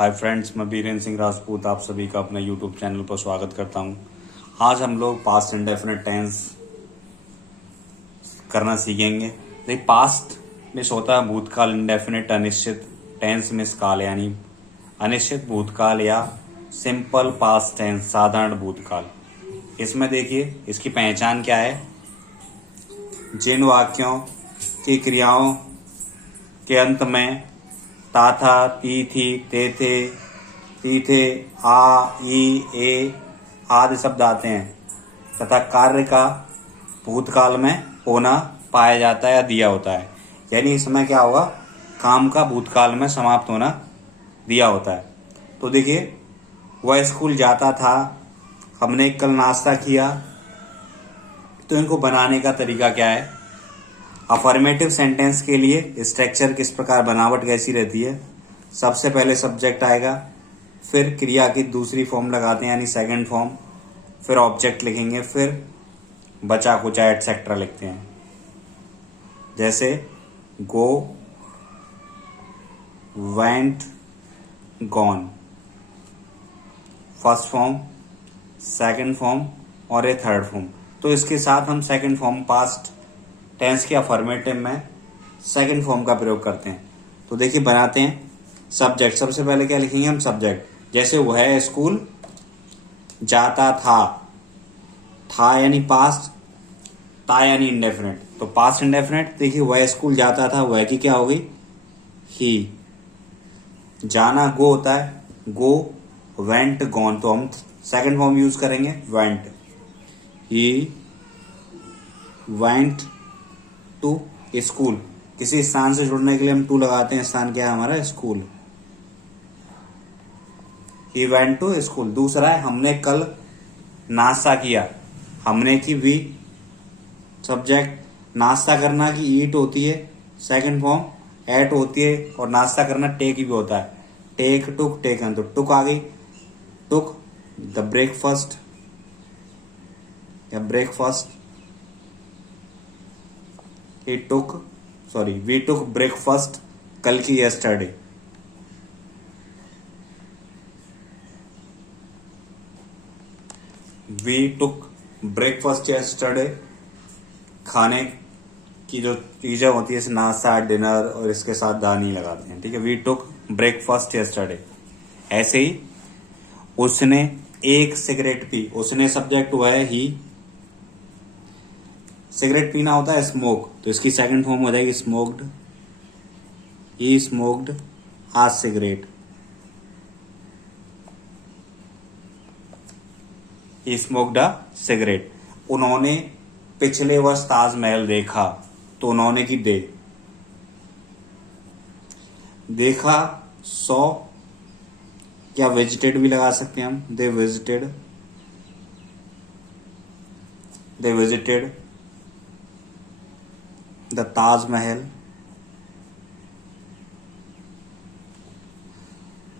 Hi friends, मैं बीरेन सिंह राजपूत आप सभी का अपने यूट्यूब चैनल पर स्वागत करता हूं। आज हम लोग पास्ट इंडेफिनिट टेंस करना सीखेंगे। देखिए, पास्ट मिस होता है भूतकाल, इंडेफिनिट अनिश्चित, टेंस मिस काल यानी अनिश्चित भूतकाल या सिंपल पास्ट टेंस साधारण भूतकाल। इसमें देखिए इसकी पहचान क्या है। जिन वाक्यों की क्रियाओं के अंत में ता था, ती थी, ते थे, आ, ई, ए आदि शब्द आते हैं तथा कार्य का भूतकाल में होना पाया जाता है या दिया होता है। यानी इसमें क्या होगा, काम का भूतकाल में समाप्त होना दिया होता है। तो देखिए, वह स्कूल जाता था, हमने कल नाश्ता किया। तो इनको बनाने का तरीका क्या है। अफर्मेटिव सेंटेंस के लिए स्ट्रक्चर किस प्रकार, बनावट कैसी रहती है। सबसे पहले सब्जेक्ट आएगा, फिर क्रिया की दूसरी फॉर्म लगाते हैं यानी सेकंड फॉर्म, फिर ऑब्जेक्ट लिखेंगे, फिर बचा कुचा एटसेट्रा लिखते हैं। जैसे go, went, gone, first form, second form और ये थर्ड फॉर्म। तो इसके साथ हम सेकंड फॉर्म पास्ट टेंस के अफर्मेटिव में सेकंड फॉर्म का प्रयोग करते हैं। तो देखिए बनाते हैं। सब्जेक्ट, सबसे पहले क्या लिखेंगे हम, सब्जेक्ट। जैसे वह स्कूल जाता था यानी पास्ट, था यानी इंडेफिनिट। तो पास्ट इंडेफिनिट, देखिए वह स्कूल जाता था, वह की क्या हो गई, ही। जाना गो होता है, गो, वेंट, गॉन। तो हम सेकंड फॉर्म यूज करेंगे, went. He went to school. किसी स्थान से जुड़ने के लिए हम टू लगाते हैं, स्थान क्या है हमारा, school. He went to school. दूसरा है, हमने कल नाश्ता किया। हमने की वी, सब्जेक्ट। नाश्ता करना की ईट होती है, सेकंड फॉर्म एट होती है, और नाश्ता करना टेक भी होता है, टेक, टुक, टेकन। तो टुक आ गई, टुक द ब्रेकफास्ट या ब्रेकफास्ट। we took breakfast कल की yesterday। we took breakfast yesterday। खाने की जो चीजें होती है, नाश्ता, डिनर, और इसके साथ दानी लगाते हैं, ठीक है। we took breakfast yesterday। ऐसे ही उसने एक सिगरेट पी। उसने सब्जेक्ट हुआ है ही, सिगरेट पीना होता है स्मोक, तो इसकी सेकंड फॉर्म हो जाएगी स्मोक्ड। ही स्मोक्ड आ सिगरेट। ही स्मोक्ड आ सिगरेट। उन्होंने पिछले वर्ष ताजमहल देखा। तो उन्होंने की दे, देखा, सौ, क्या विजिटेड भी लगा सकते हैं हम, दे विजिटेड द ताजमहल।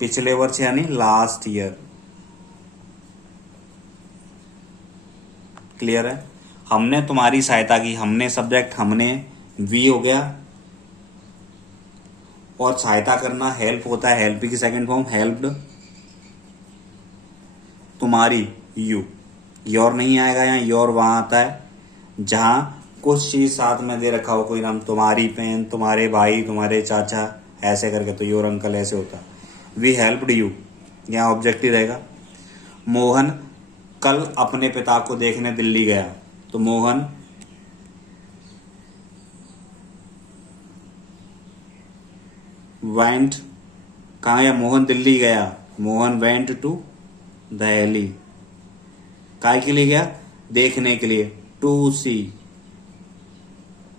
पिछले वर्ष यानी लास्ट ईयर। क्लियर है। हमने तुम्हारी सहायता की। हमने सब्जेक्ट, हमने वी हो गया, और सहायता करना हेल्प होता है, हेल्प की सेकंड फॉर्म हेल्प्ड। तुम्हारी यू, योर नहीं आएगा, यहाँ योर वहां आता है जहां कुछ चीज साथ में दे रखा हो, कोई नाम, तुम्हारी पेन, तुम्हारे भाई, तुम्हारे चाचा, ऐसे करके, तो योर अंकल ऐसे होता। वी हेल्प्ड यू, यहाँ ऑब्जेक्टिव रहेगा। मोहन कल अपने पिता को देखने दिल्ली गया। तो मोहन वेंट, कहा या मोहन दिल्ली गया, मोहन वेंट टू दिल्ली। काय के लिए गया, देखने के लिए, टू सी।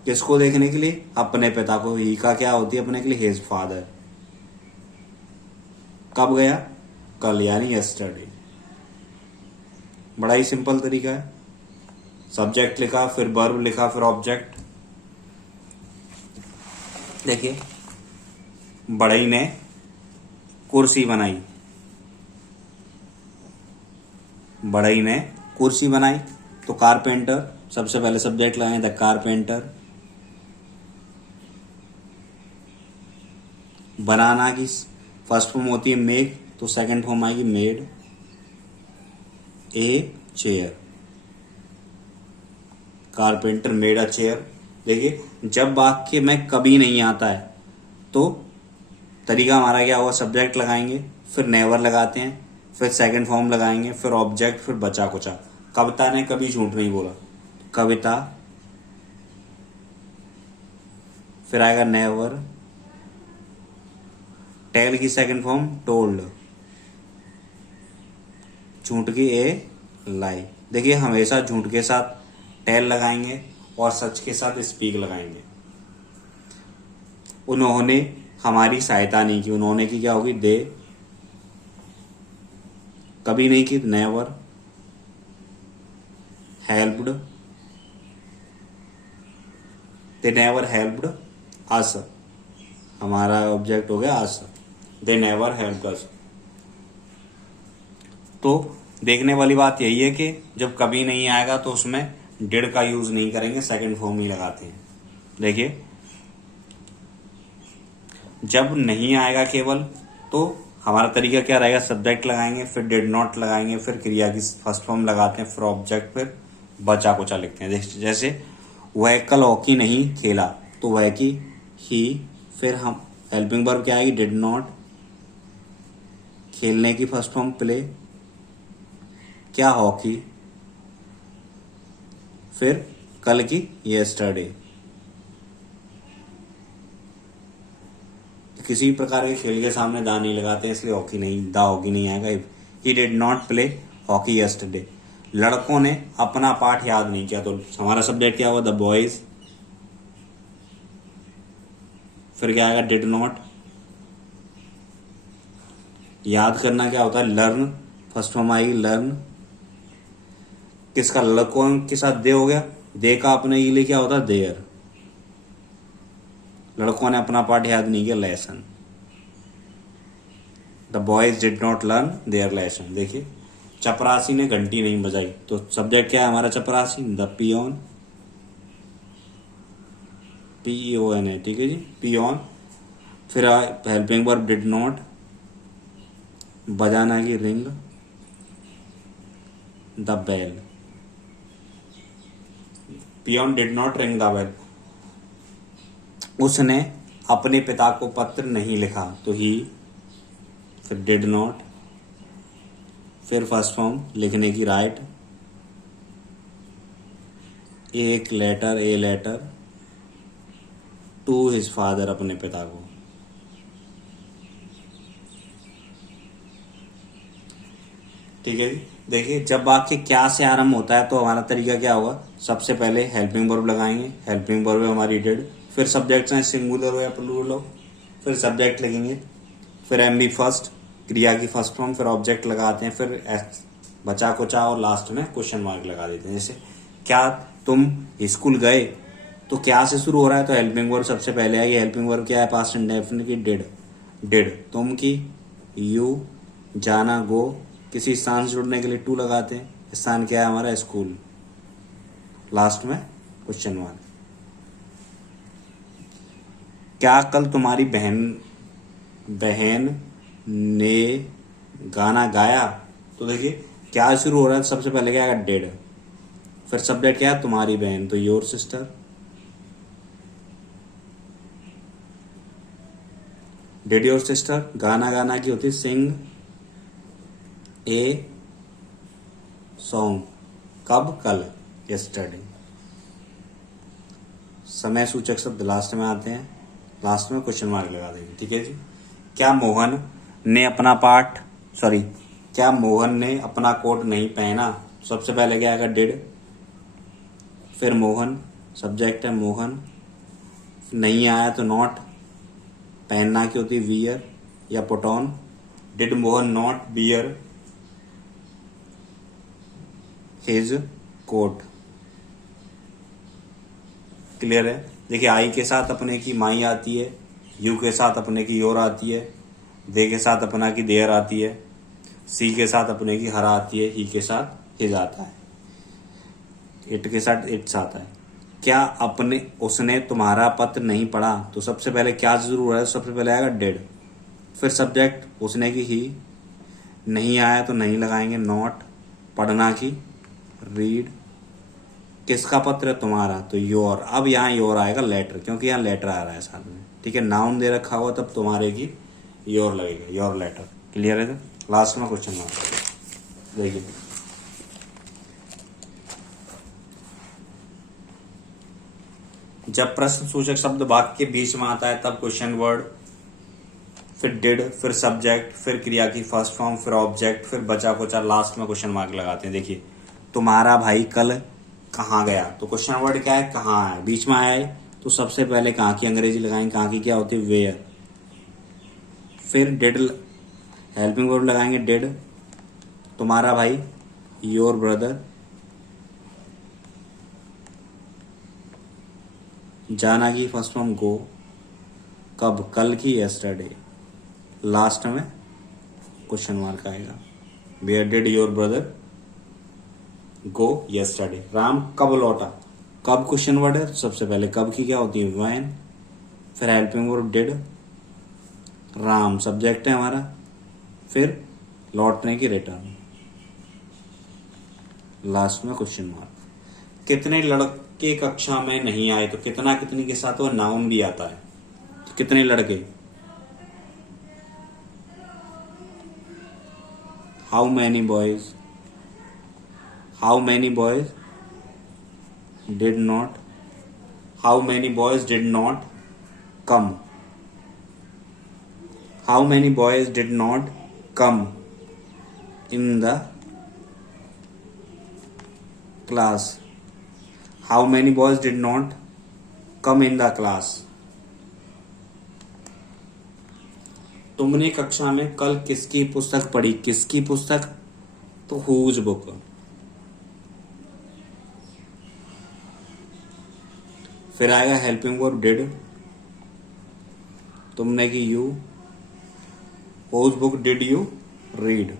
किसको देखने के लिए, अपने पिता को। ही का क्या होती है अपने के लिए, हिज फादर। कब गया, कल यानी यस्टरडे। बड़ा ही सिंपल तरीका है। सब्जेक्ट लिखा, फिर वर्ब लिखा, फिर ऑब्जेक्ट। देखिए, बढ़ई ने कुर्सी बनाई। बढ़ई ने कुर्सी बनाई। तो कारपेंटर, सबसे पहले सब्जेक्ट लगाए, द कारपेंटर। बनाना की फर्स्ट फॉर्म होती है मेक, तो सेकंड फॉर्म आएगी made a chair. Carpenter made a chair. देखिए जब वाक्य में कभी नहीं आता है तो तरीका हमारा क्या होगा, सब्जेक्ट लगाएंगे, फिर नेवर लगाते हैं, फिर सेकंड फॉर्म लगाएंगे, फिर ऑब्जेक्ट, फिर बचा कुचा। कविता ने कभी झूठ नहीं बोला, कविता, फिर आएगा नेवर, टेल की सेकंड फॉर्म टोल्ड, झूठ की ए लाई। देखिए हमेशा झूठ के साथ टेल लगाएंगे और सच के साथ स्पीक लगाएंगे। उन्होंने हमारी सहायता नहीं की, उन्होंने की क्या होगी, दे, कभी नहीं की, never, helped, they never helped अस, हमारा ऑब्जेक्ट हो गया अस, दे नेवर हेल्प्ड अस। तो देखने वाली बात यही है कि जब कभी नहीं आएगा तो उसमें डिड का यूज नहीं करेंगे, सेकंड फॉर्म ही लगाते हैं। देखिए जब नहीं आएगा केवल तो हमारा तरीका क्या रहेगा, सब्जेक्ट लगाएंगे, फिर डिड नॉट लगाएंगे, फिर क्रिया की फर्स्ट फॉर्म लगाते हैं, फिर ऑब्जेक्ट, फिर बचा कुचा लिखते हैं। जैसे वह कल हॉकी नहीं खेला, तो वह की ही, फिर हम हेल्पिंग वर्ब क्या आएगी, डिड नॉट, खेलने की फर्स्ट फॉर्म प्ले, क्या हॉकी, फिर कल की यस्टरडे। किसी प्रकार के खेल के सामने दा नहीं लगाते हैं, इसलिए हॉकी नहीं आएगा। He did not play hockey yesterday. लड़कों ने अपना पाठ याद नहीं किया, तो हमारा सब्जेक्ट क्या हुआ, द बॉयज, फिर क्या आएगा, डिड नॉट। याद करना क्या होता है, लर्न, फर्स्ट फॉर्म आएगी लर्न। किसका, लड़कों के साथ दे हो गया, दे का अपने के लिए क्या होता है, देयर। लड़कों ने अपना पाठ याद नहीं किया, lesson. The boys did not learn their lesson. देखिए चपरासी ने घंटी नहीं बजाई, तो सब्जेक्ट क्या है हमारा, चपरासी, द पियोन, PEON है, ठीक है जी, पियोन। फिर हेल्पिंग वर्ब डिड नॉट, बजाना की ring, the bell. Peon did not ring the bell. उसने अपने पिता को पत्र नहीं लिखा, तो ही, फिर डिड नॉट, फिर फर्स्ट फॉर्म लिखने की राइट, एक letter, a letter to his father, अपने पिता को। ठीक है जी। देखिए जब वाक्य क्या से आरंभ होता है तो हमारा तरीका क्या होगा, सबसे पहले हेल्पिंग वर्ब लगाएंगे, हेल्पिंग वर्ब है हमारी डिड, फिर सब्जेक्ट चाहे सिंगुलर हो या प्लूरल हो, फिर सब्जेक्ट लिखेंगे, फिर एमबी फर्स्ट, क्रिया की फर्स्ट फॉर्म, फिर ऑब्जेक्ट लगाते हैं, फिर बचा कुचा और लास्ट में क्वेश्चन मार्क लगा देते हैं। जैसे क्या तुम स्कूल गए, तो क्या से शुरू हो रहा है, तो हेल्पिंग वर्ब सबसे पहले आएगी। हेल्पिंग वर्ब क्या है, पास्ट इंडेफिनिट की डिड, डिड। तुम की यू, जाना गो, किसी स्थान से जुड़ने के लिए टू लगाते हैं, स्थान क्या है हमारा, स्कूल, लास्ट में क्वेश्चन मार्क। क्या कल तुम्हारी बहन ने गाना गाया, तो देखिए क्या शुरू हो रहा है, सबसे पहले क्या है, डेड, फिर सब्जेक्ट क्या है, तुम्हारी बहन, तो your sister, dead your sister. गाना की होती है सिंग ए सॉन्ग, कब, कल, यस्टरडे। समय सूचक शब्द लास्ट में आते हैं, लास्ट में क्वेश्चन मार्क लगा देंगे, ठीक है जी। क्या मोहन ने अपना कोट नहीं पहना, सबसे पहले क्या आएगा, डिड, फिर मोहन, सब्जेक्ट है मोहन, नहीं आया तो नॉट, पहनना की होती है वियर या put on, did Mohan not bear his coat. Clear है। देखिए आई के साथ अपने की माई आती है, यू के साथ अपने की योर आती है, दे के साथ अपना की देयर आती है, सी के साथ अपने की हर आती है, ही के साथ हिज आता है, इट के साथ इट्स आता है। क्या उसने तुम्हारा पत्र नहीं पढ़ा, तो सबसे पहले क्या जरूर है, सबसे पहले आएगा डिड, फिर सब्जेक्ट उसने की ही, नहीं आया तो नहीं लगाएंगे नॉट, पढ़ना की रीड, किसका पत्र है तुम्हारा तो योर। अब यहाँ योर आएगा लेटर, क्योंकि यहाँ लेटर आ रहा है साथ में, ठीक है। नाउन दे रखा हुआ तब तुम्हारे की योर लगेगा, योर लेटर। क्लियर है? तो लास्ट में क्वेश्चन मार्क देखिए, जब प्रश्न सूचक शब्द वाक्य के बीच में आता है तब क्वेश्चन वर्ड, फिर डिड, फिर सब्जेक्ट, फिर क्रिया की फर्स्ट फॉर्म, फिर ऑब्जेक्ट, फिर बचा कुचा, लास्ट में क्वेश्चन मार्क लगाते हैं। देखिए, तुम्हारा भाई कल कहाँ गया, तो क्वेश्चन वर्ड क्या है, कहाँ है, बीच में आया है तो सबसे पहले कहाँ की अंग्रेजी लगाएंगे, कहाँ की क्या होती है, वेयर। फिर डिड, हेल्पिंग वर्ब लगाएंगे डिड, तुम्हारा भाई योर ब्रदर, जाना की फर्स्ट फॉर्म गो, कब, कल की यस्टरडे, लास्ट में क्वेश्चन मार्क आएगा, where did your brother go yesterday. Ram कब लौटा, कब क्वेश्चन वर्ड है, सबसे पहले कब की क्या होती है, व्हेन, फिर helping verb did, Ram subject है हमारा, फिर लौटने की रिटर्न, लास्ट में क्वेश्चन मार्क। कितने लड़के कक्षा में नहीं आए, तो कितना कितनी के साथ वो नाउन भी आता है, तो कितने लड़के, how many boys, how many boys did not, how many boys did not come, how many boys did not come in the class, how many boys did not come in the class. तुमने कक्षा में कल किसकी पुस्तक पढ़ी, किसकी पुस्तक, तो हुज बुक। फिर आएगा हेल्पिंग वर्ब डिड, तुमने की you, whose book did you read,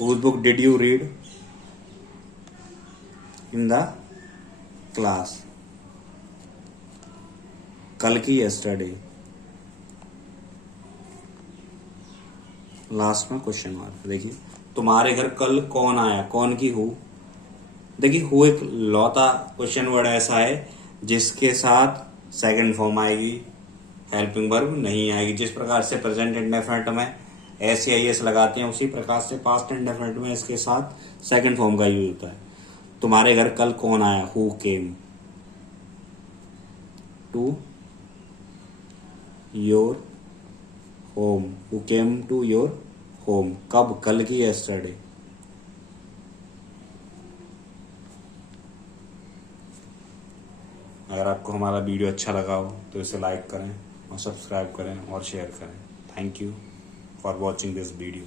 whose book did you read in the class, कल की यस्टरडे, लास्ट में क्वेश्चन मार्क। देखिए, तुम्हारे घर कल कौन आया, कौन की हु, देखिए हु एक लौता क्वेश्चन वर्ड ऐसा है जिसके साथ सेकंड फॉर्म आएगी, हेल्पिंग वर्ब नहीं आएगी। जिस प्रकार से प्रेजेंट इंडेफिनिट में एस या एस लगाते हैं, उसी प्रकार से पास्ट इंडेफिनिट में इसके साथ सेकंड फॉर्म का यूज होता है। तुम्हारे घर कल कौन आया, who came to your home, who came to your home, कब, कल की यस्टरडे। अगर आपको हमारा वीडियो अच्छा लगा हो तो इसे लाइक करें और सब्सक्राइब करें और शेयर करें। Thank you for watching this video.